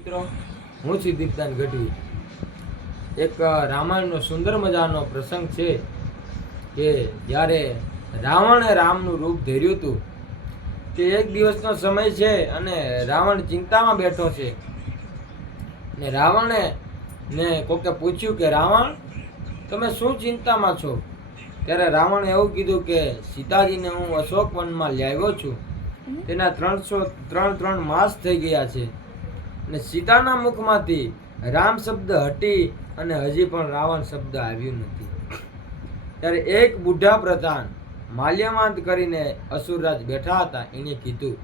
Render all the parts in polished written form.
મિત્રો, હું છું દીપદાન ગઢવી. એક રામાયણનો સુંદર મજાનો પ્રસંગ છે કે જ્યારે રાવણે રામનું રૂપ ધર્યું હતું તે એક દિવસનો સમય છે અને રાવણ ચિંતામાં બેઠો છે. ને રાવણે કોકે પૂછ્યું કે રાવણ, તમે શું ચિંતામાં છો? ત્યારે રાવણે એવું કીધું કે સીતાજીને હું અશોક વનમાં લાવ્યો છું. તેના 303 માસ થઈ ગયા છે અને સીતાના મુખમાંથી રામ શબ્દ હટી અને હજી પણ રાવણ શબ્દ આવ્યું નથી. ત્યારે એક બુઢા પ્રધાન માલ્યવાંત કરીને અસુરરાજ બેઠા હતા. એણે કીધું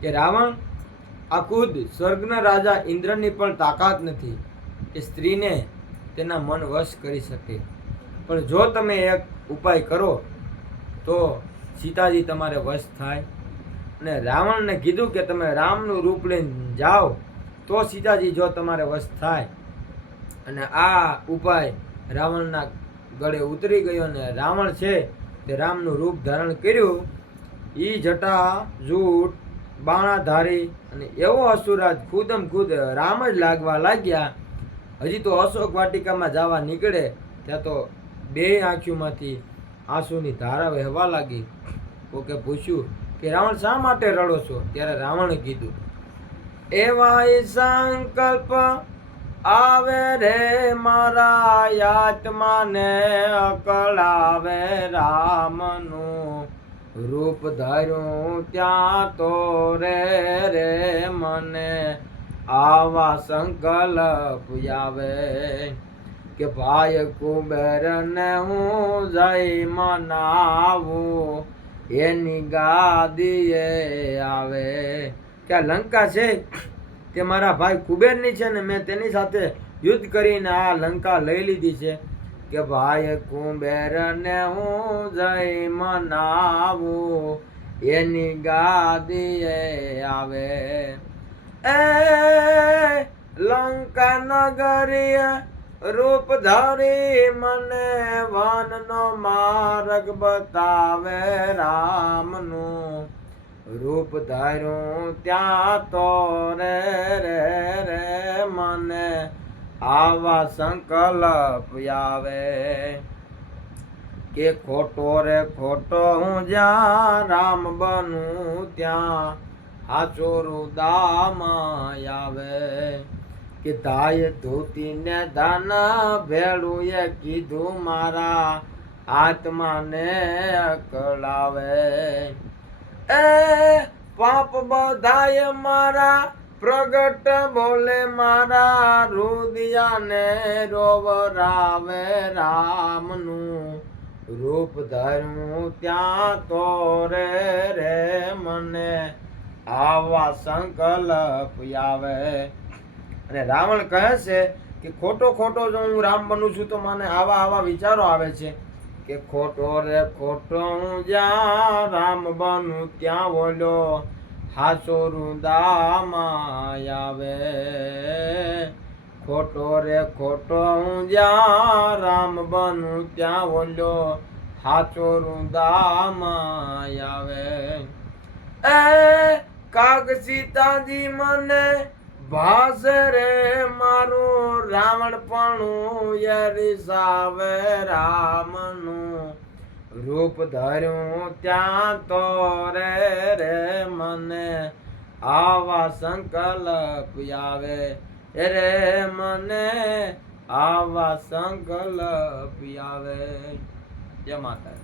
કે રાવણ, આ ખુદ સ્વર્ગના રાજા ઇન્દ્રની પણ તાકાત નથી કે સ્ત્રીને તેના મન વશ કરી શકે. પણ જો તમે એક ઉપાય કરો તો સીતાજી તમારે વશ થાય. અને રાવણને કીધું કે તમે રામનું રૂપ લઈને જાઓ તો સીતાજી જો તમારે વશ થાય. અને આ ઉપાય રાવણના ગળે ઉતરી ગયો અને રાવણ છે તે રામનું રૂપ ધારણ કર્યું. એ જટા જૂટ બાણાધારી અને એવો અસુરાજ ખુદમ ખુદ રામ જ લાગવા લાગ્યા. હજી તો અશોક વાટિકામાં જવા નીકળે ત્યાં તો બે આંખોમાંથી આંસુની ધારા વહેવા લાગી. કોકે પૂછ્યું કે રાવણ શા માટે રડો છો? ત્યારે રાવણે કીધું, એવા સંકલ્પ આવે રે મારા આત્માને અકળાવે. રામનું રૂપ ધાર્યું ત્યાં તો રે મને આવા સંકલ્પ આવે કે ભાઈ કુબેરને હું જઈ મનાવું એની ગાદીએ આવે. કે આ લંકા છે તે મારા ભાઈ કુબેરની છે ને મેં તેની સાથે યુદ્ધ કરીને આ લંકા લઈ લીધી છે. કે ભાઈ કુબેરને હું જઈ મનાવું એની ગાદીએ આવે. એ લંકા નગરી રૂપ ધારી મને વનનો માર્ગ બતાવે. રામનું રૂપ ધાર્યું ત્યાં તો રે મને આવા સંકલ્પ આવે કે ખોટો રે ખોટો હું જ્યાં રામ બનું ત્યાં હાચો રુદામાં આવે. કે ધાય ધોતીને દાન ભેળું એ કીધું મારા આત્માને અકળાવે. એ પાપ બધાય મારા પ્રગટ બોલે મારા રુદિયાને રોવરાવે. રામનું રૂપ ધાર્યું ત્યાં તો રે મને આવા સંકલ્પ આવે. અને રાવણ કહે છે કે ખોટો ખોટો જો હું રામ બનું છું તો મને આવા વિચારો આવે છે કે ખોટો રે ખોટો હું જ્યાં રામ બનું ત્યાં બોલ્યો હાચો રુદામાં આવે. ખોટો રે ખોટો હું જ્યાં રામ બનું ત્યાં બોલ્યો હાચો રુદામાં આવે. એ કાગ સીતાજી મને ભાસે રે મારું રાવણ પણ યરીસાવે. રામનું રૂપ ધાર્યું ત્યાં તો રે મને આવા સંકલ્પ આવે. રે મને આવા સંકલ્પ આવે. જય માતા.